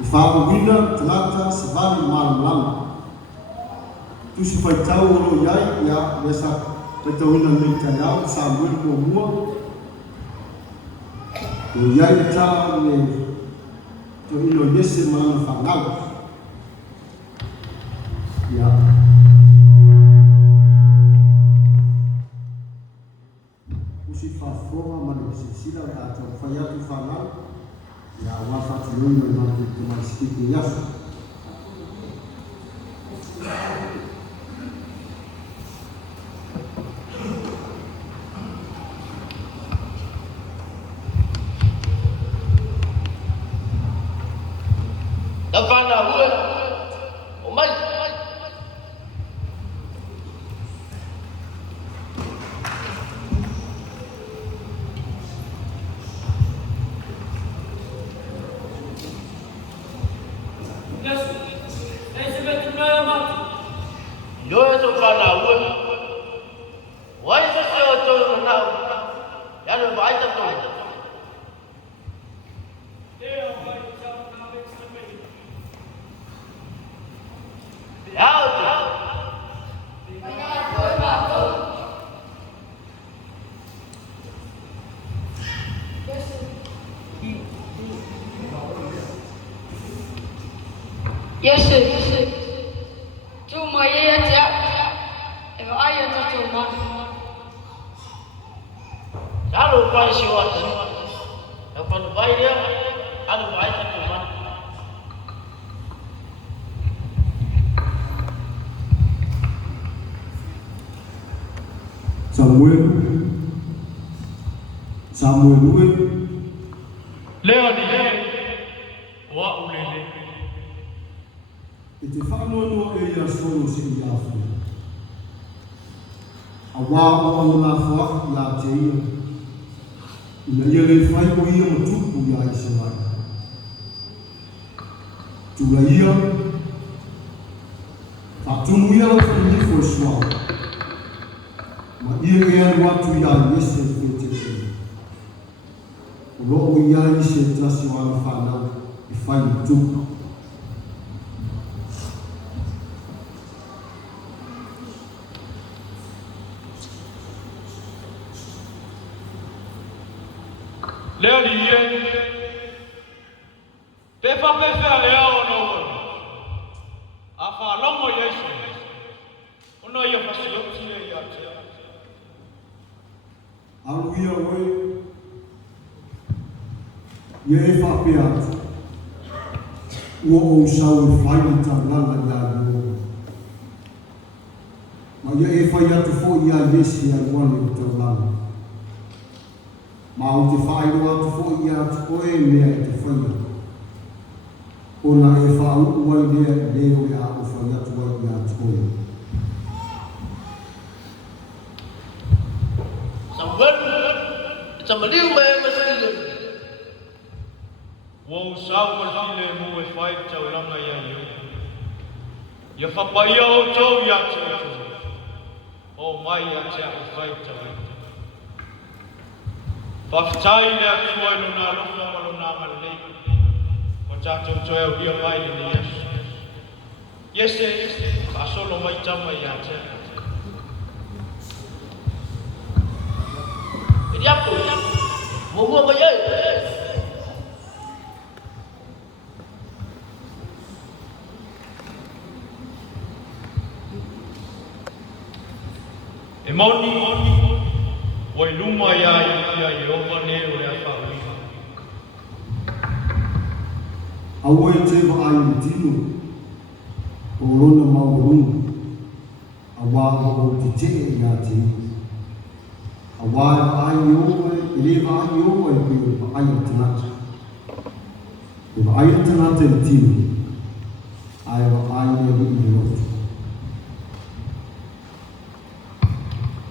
Whāuina, Talata, Savali, Malamalama. Tusi whaitau oro iai, ia mesa taitauina nei taiao, Samuel Kuamua. O iai tā ne te ino Yese Malana whanau. Ia. Usi whawhonga mani sila e ata whaiatu whanau. Ia wawhatu nui mani te mai skiki yasu. Yes, tu mai e tia, e ai e tu mai. Kalau pai siwat, apa tu pai dia, anu pai tu mana? Samuel Lui, Leoni, wa ulele. e te whanono e ia solo si i afu. A wā o ngā whaak i a te ia. Ina ia le whai o ia ma tupu i a i se mai. Tula ia, whātunu ia la whanifo e swau. Ma ia e anu atu i a Yese e te te. O loo i a i se tasi o ana whanau i whai i tupu. Leoni, pepa pepa lea ono. Afa longo Yesu. Ono ia fasiloti ia tia. Alu ia oe, ia e whapea atu. Ua o sau e whaini ta lala ia ua. Ma ia e whai atu fo ia Yese a wane o tau lala. Ma o te whaero atu fo ia atu koe mea e te whaia. Ona e whau uai lea leo e a o whai atu wai ia atu koe. Samaliu me masile. Wo sau masile mo e fai tau langa ia yo. Ia whapaia o tau ia tau. O mai ia tia o fai tau. Whaftai lea tua ino nā lofa malo nā malei. O tātou toi au ia mai ni Yesu. Yese, kasolo mai tama ia tia. Diapo, mo mai ai. E moni, oi luma ia Yehova ne o ia whaui. Aua e te wa ai tino, o rona maurungu, a wā o te te i a te. A wā e wa ai oa, e le wa ai oa e peo wa ai o tanata. E wa ai o tanata e tino, a e wa ai e wi i roto.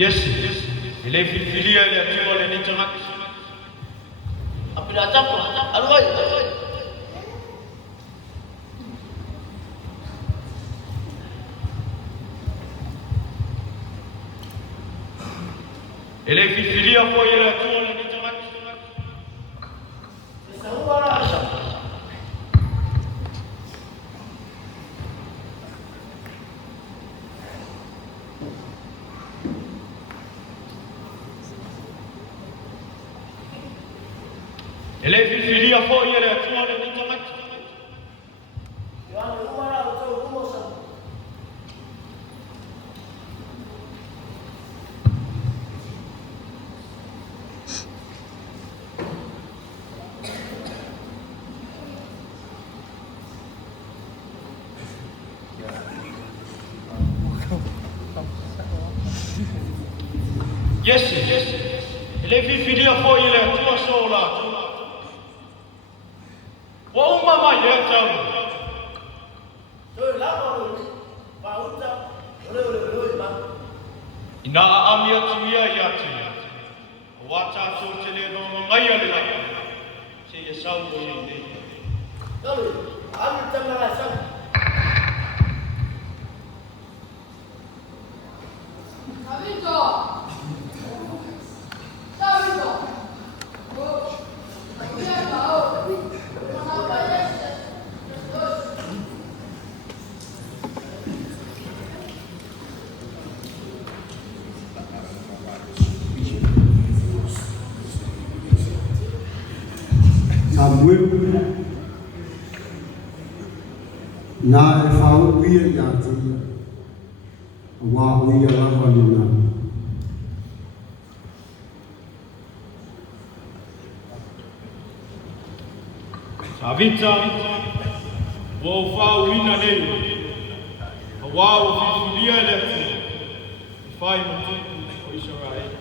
Yes, ele filia le atua le ni tamak. Apila tapo, alwai. Ele filia foi ele atua le ni tamak. Essa ora asa. Ele fifilia fo ile tuone ni tamati. Yaani umara utoa sana. Yes. Ele fifilia fo ile tuwa sola. Wa mama yetu. Tôi lá vào vào út ra. Rồi mà. Ina amia tuia yati. Wata so tele no ngai ale la. Se ye sau ko ye. Rồi, ăn trăm là xong. Samuel na fau pia yati wa uya la walina Savita wo fa wina leo. Wa fifilia letu. Fai mtu kwa Israeli.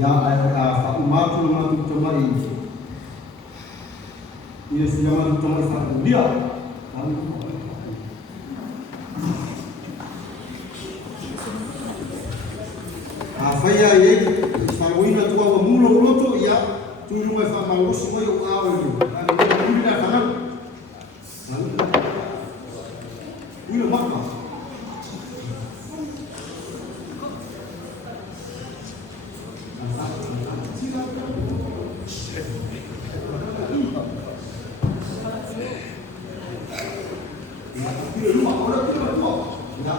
ya fa umatu matu tomai ia siapa tomai fa dia afaya ye farwina tua wa mulo loto ya tunu mai fa malusu moyo awe ni bila kana ile maka Dạ,